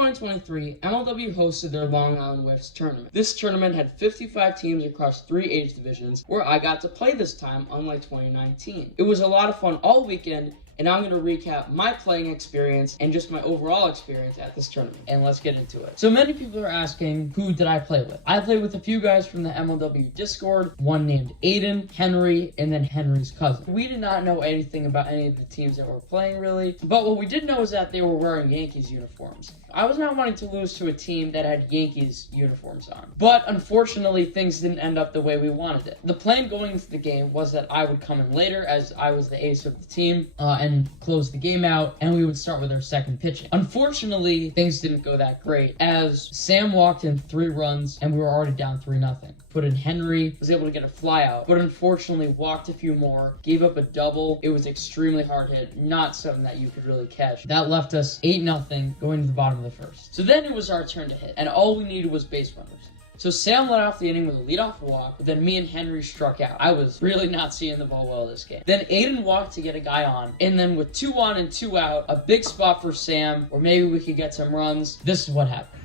2023, MLW hosted their Long Island Wiffs tournament. This tournament had 55 teams across 3 age divisions, where I got to play this time, unlike 2019. It was a lot of fun all weekend, and I'm going to recap my playing experience and just my overall experience at this tournament. And let's get into it. So many people are asking, who did I play with? I played with a few guys from the MLW Discord, one named Aiden, Henry, and then Henry's cousin. We did not know anything about any of the teams that were playing, really, but what we did know is that they were wearing Yankees uniforms. I was not wanting to lose to a team that had Yankees uniforms on, but unfortunately things didn't end up the way we wanted it. The plan going into the game was that I would come in later, as I was the ace of the team, and close the game out, and we would start with our second pitching. Unfortunately, things didn't go that great, as Sam walked in 3 runs and we were already down 3-0. Put in Henry, was able to get a fly out, but unfortunately walked a few more, gave up a double. It was extremely hard hit, not something that you could really catch. That left us 8-0 going to the bottom of the first. So then it was our turn to hit, and all we needed was base runners. So Sam led off the inning with a leadoff walk, but then me and Henry struck out. I was really not seeing the ball well this game. Then Aiden walked to get a guy on, and then with 2 on and 2 out, a big spot for Sam, or maybe we could get some runs. This is what happened.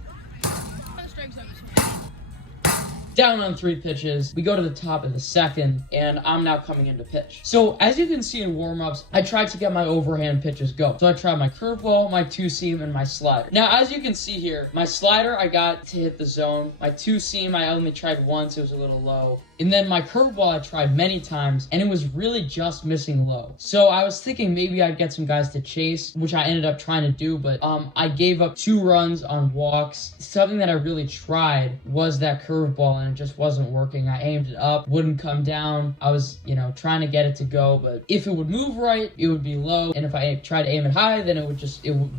Down on 3 pitches, we go to the top of the second, and I'm now coming into pitch. So as you can see in warm-ups, I tried to get my overhand pitches go. So I tried my curveball, my 2-seam, and my slider. Now, as you can see here, my slider I got to hit the zone. My 2-seam I only tried once, it was a little low. And then my curveball I tried many times, and it was really just missing low. So I was thinking maybe I'd get some guys to chase, which I ended up trying to do, but I gave up 2 runs on walks. Something that I really tried was that curveball, and it just wasn't working. I aimed it up, wouldn't come down. I was, trying to get it to go, but if it would move right, it would be low, and if I tried to aim it high, then it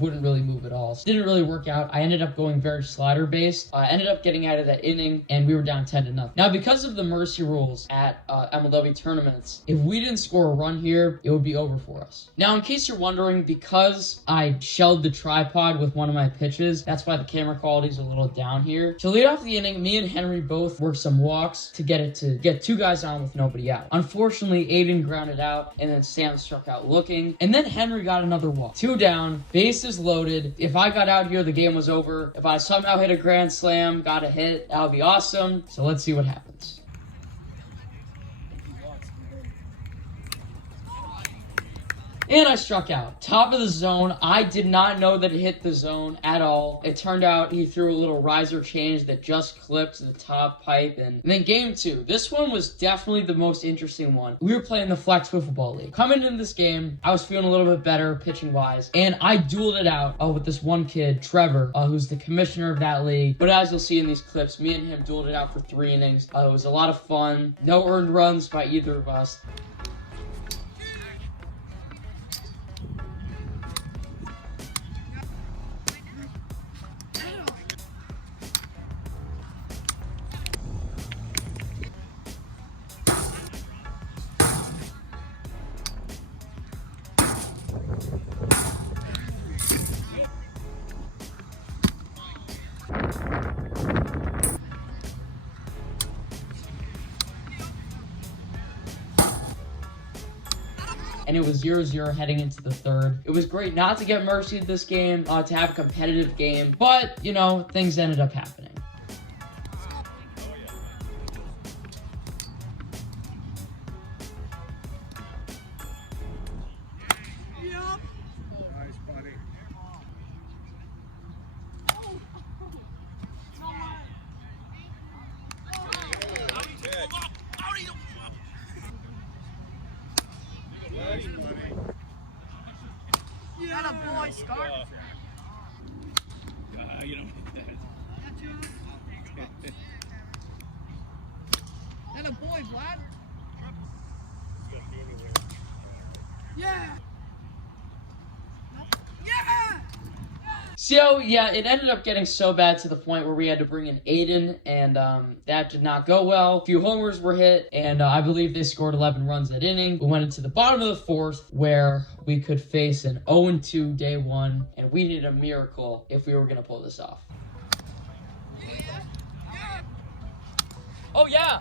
wouldn't really move at all. So it didn't really work out. I ended up going very slider-based. I ended up getting out of that inning, and we were down 10-0. Now, because of the mercy rules at MLW tournaments, if we didn't score a run here, it would be over for us. Now, in case you're wondering, because I shelled the tripod with one of my pitches, that's why the camera quality is a little down here. To lead off the inning, me and Henry both worked some walks to get 2 guys on with nobody out. Unfortunately, Aiden grounded out, and then Sam struck out looking, and then Henry got another walk. 2 down, bases loaded. If I got out here, the game was over. If I somehow hit a grand slam, got a hit, that would be awesome. So let's see what happens. And I struck out. Top of the zone. I did not know that it hit the zone at all. It turned out he threw a little riser change that just clipped the top pipe. And then game 2. This one was definitely the most interesting one. We were playing the Flecks Wiffle League. Coming into this game, I was feeling a little bit better pitching-wise. And I dueled it out with this one kid, Trevor, who's the commissioner of that league. But as you'll see in these clips, me and him dueled it out for 3 innings. It was a lot of fun. No earned runs by either of us. And it was 0-0 heading into the 3rd. It was great not to get mercied this game, to have a competitive game, but, things ended up happening. Got a boy, Scar. You know. That a boy, Vlad. Yeah. Yeah. So, yeah, it ended up getting so bad to the point where we had to bring in Aiden, and that did not go well. A few homers were hit, and I believe they scored 11 runs that inning. We went into the bottom of the 4th, where we could face an 0-2 day 1, and we needed a miracle if we were going to pull this off. Oh, yeah!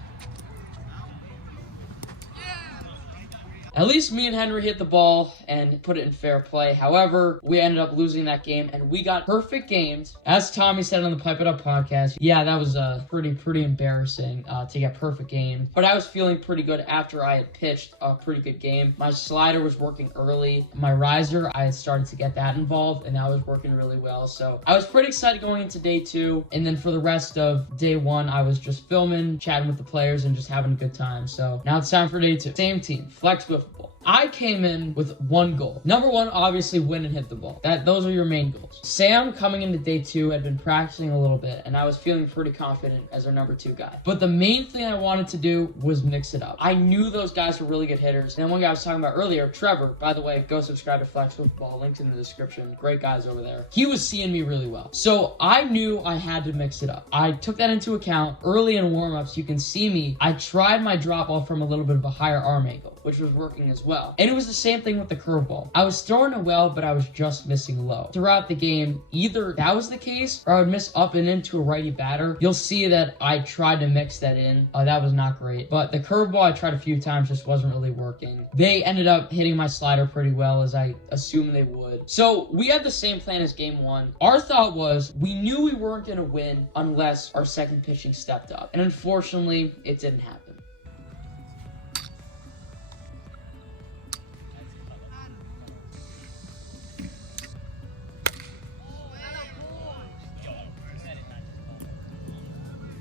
At least me and Henry hit the ball and put it in fair play. However, we ended up losing that game, and we got perfect games. As Tommy said on the Pipe It Up podcast, yeah, that was pretty embarrassing to get perfect games. But I was feeling pretty good after I had pitched a pretty good game. My slider was working early. My riser, I had started to get that involved, and that was working really well. So I was pretty excited going into day 2. And then for the rest of day 1, I was just filming, chatting with the players, and just having a good time. So now it's time for day 2. Same team, Flecks Wiffle. I came in with one goal. Number 1, obviously win and hit the ball. Those are your main goals. Sam, coming into day 2, had been practicing a little bit, and I was feeling pretty confident as our number 2 guy. But the main thing I wanted to do was mix it up. I knew those guys were really good hitters. And then one guy I was talking about earlier, Trevor, by the way, go subscribe to Flecks Wiffle. Links in the description. Great guys over there. He was seeing me really well. So I knew I had to mix it up. I took that into account. Early in warm-ups, you can see me. I tried my drop ball from a little bit of a higher arm angle, which was working as well. And it was the same thing with the curveball. I was throwing it well, but I was just missing low. Throughout the game, either that was the case, or I would miss up and into a righty batter. You'll see that I tried to mix that in. That was not great. But the curveball I tried a few times just wasn't really working. They ended up hitting my slider pretty well, as I assumed they would. So we had the same plan as game 1. Our thought was, we knew we weren't going to win unless our second pitching stepped up. And unfortunately, it didn't happen.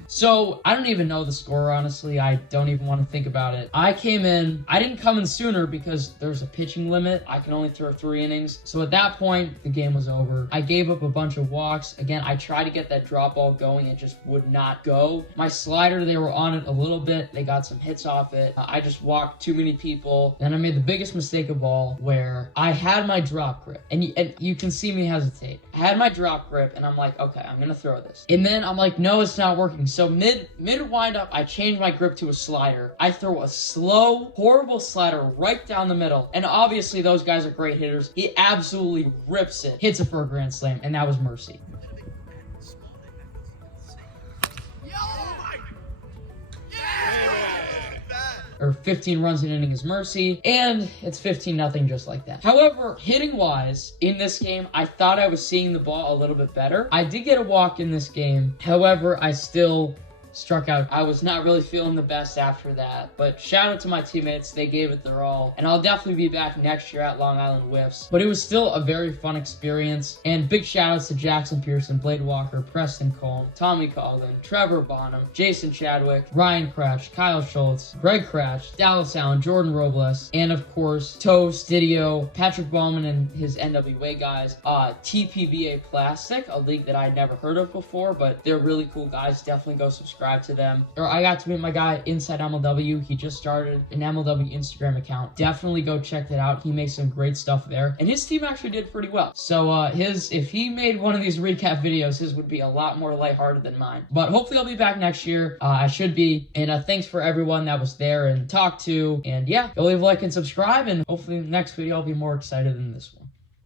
So, I don't even know the score, honestly. I don't even want to think about it. I came in. I didn't come in sooner because there's a pitching limit. I can only throw 3 innings. So, at that point, the game was over. I gave up a bunch of walks. Again, I tried to get that drop ball going. It just would not go. My slider, they were on it a little bit. They got some hits off it. I just walked too many people. Then I made the biggest mistake of all, where I had my drop grip. And you can see me hesitate. I had my drop grip, and I'm like, okay, I'm going to throw this. And then I'm like, no, it's not working. So mid windup, I change my grip to a slider. I throw a slow, horrible slider right down the middle. And obviously those guys are great hitters. He absolutely rips it, hits it for a grand slam, and that was mercy. Or 15 runs an inning is mercy, and it's 15-0 just like that. However, hitting-wise, in this game, I thought I was seeing the ball a little bit better. I did get a walk in this game. However, I still struck out. I was not really feeling the best after that, but shout out to my teammates. They gave it their all, and I'll definitely be back next year at Long Island Wiffs. But it was still a very fun experience, and big shout outs to Jackson Pearson, Blade Walker, Preston Colm, Tommy Colvin, Trevor Bonham, Jason Chadwick, Ryan Cratch, Kyle Schultz, Greg Cratch, Dallas Allen, Jordan Robles, and of course Toast, Didio, Patrick Bowman and his NWA guys, TPBA Plastic, a league that I'd never heard of before, but they're really cool guys. Definitely go subscribe to them. Or I got to meet my guy Inside MLW. He just started an MLW Instagram account. Definitely go check that out. He makes some great stuff there, and his team actually did pretty well. So if he made one of these recap videos, his would be a lot more lighthearted than mine. But hopefully I'll be back next year. I should be. And thanks for everyone that was there and talked to. And yeah, go leave a like and subscribe, and hopefully the next video I'll be more excited than this one.